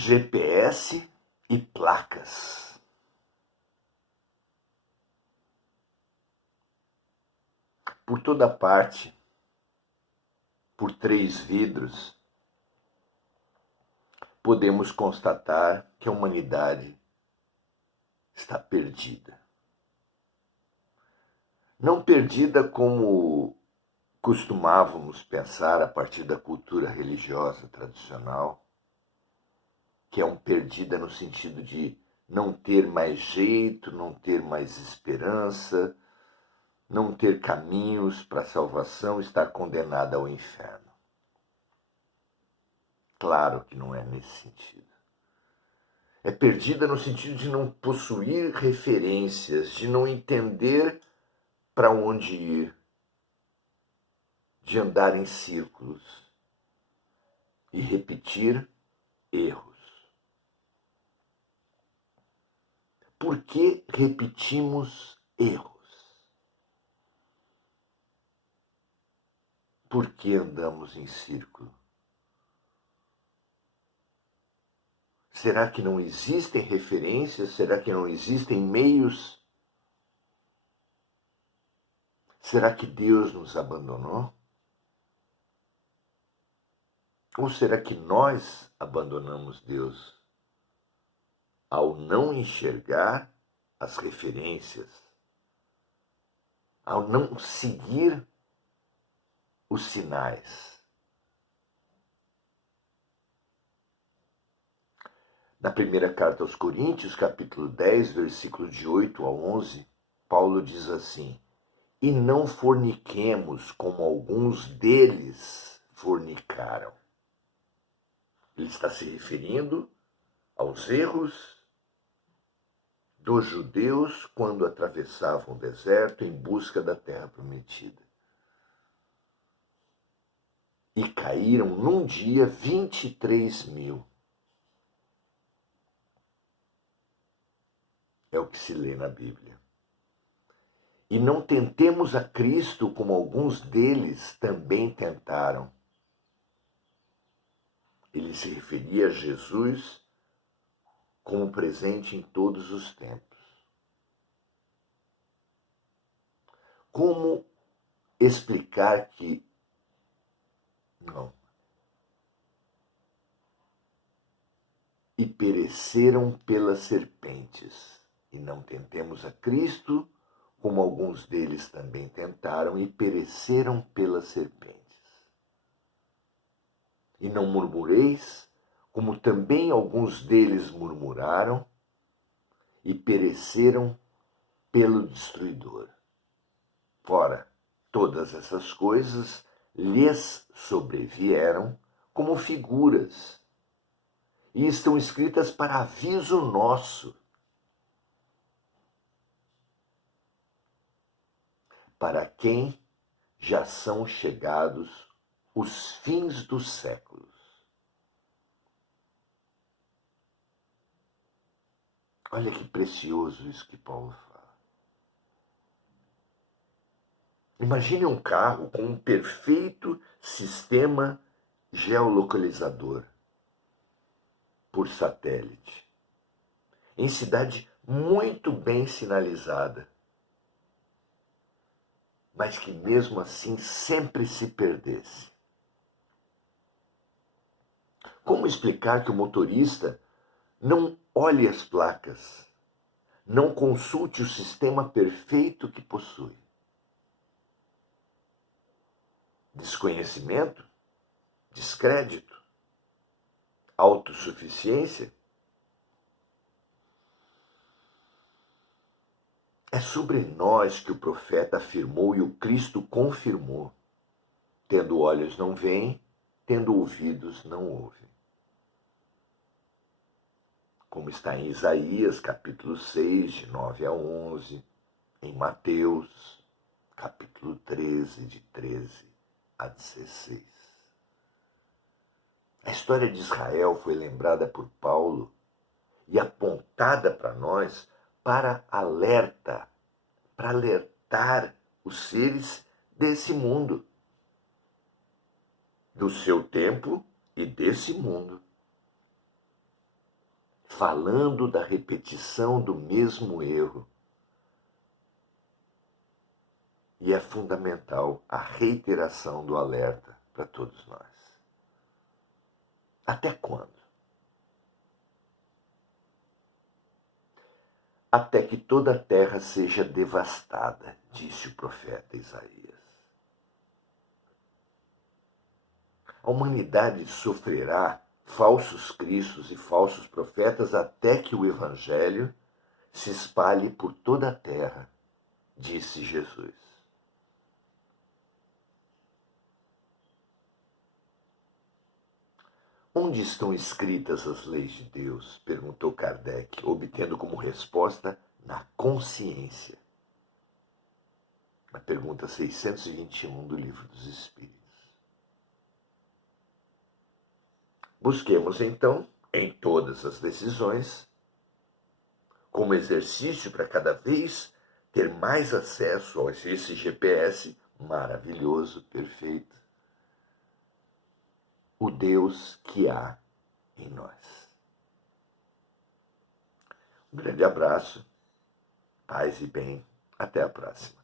GPS e placas. Por toda parte, por 3 vidros, podemos constatar que a humanidade está perdida. Não perdida como costumávamos pensar a partir da cultura religiosa tradicional, que é perdida no sentido de não ter mais jeito, não ter mais esperança, não ter caminhos para a salvação, estar condenada ao inferno. Claro que não é nesse sentido. É perdida no sentido de não possuir referências, de não entender para onde ir, de andar em círculos e repetir erros. Por que repetimos erros? Por que andamos em círculo? Será que não existem referências? Será que não existem meios? Será que Deus nos abandonou? Ou será que nós abandonamos Deus ao não enxergar as referências, ao não seguir os sinais? Na primeira carta aos Coríntios, capítulo 10, versículo de 8 a 11, Paulo diz assim: e não forniquemos como alguns deles fornicaram. Ele está se referindo aos erros dos judeus quando atravessavam o deserto em busca da terra prometida. E caíram num dia 23.000. É o que se lê na Bíblia. E não tentemos a Cristo como alguns deles também tentaram. Ele se referia a Jesus como presente em todos os tempos. Como explicar que não? E pereceram pelas serpentes. E não tentemos a Cristo, como alguns deles também tentaram, e pereceram pelas serpentes. E não murmureis, como também alguns deles murmuraram, e pereceram pelo destruidor. Ora, todas essas coisas lhes sobrevieram como figuras, e estão escritas para aviso nosso, para quem já são chegados os fins dos séculos. Olha que precioso isso que Paulo fala. Imagine um carro com um perfeito sistema geolocalizador por satélite, em cidade muito bem sinalizada, mas que mesmo assim sempre se perdesse. Como explicar que o motorista não olhe as placas, não consulte o sistema perfeito que possui? Desconhecimento? Descrédito? Autossuficiência? É sobre nós que o profeta afirmou e o Cristo confirmou. Tendo olhos não veem, tendo ouvidos não ouvem. Como está em Isaías, capítulo 6, de 9 a 11, em Mateus, capítulo 13, de 13 a 16. A história de Israel foi lembrada por Paulo e apontada para nós para alertar os seres desse mundo, do seu tempo e desse mundo. falando da repetição do mesmo erro. E é fundamental a reiteração do alerta para todos nós. Até quando? Até que toda a terra seja devastada, disse o profeta Isaías. A humanidade sofrerá falsos cristos e falsos profetas até que o evangelho se espalhe por toda a terra, disse Jesus. Onde estão escritas as leis de Deus? Perguntou Kardec, obtendo como resposta na consciência. Na pergunta 621 do Livro dos Espíritos. Busquemos então, em todas as decisões, como exercício para cada vez ter mais acesso a esse GPS maravilhoso, perfeito, o Deus que há em nós. Um grande abraço, paz e bem, até a próxima.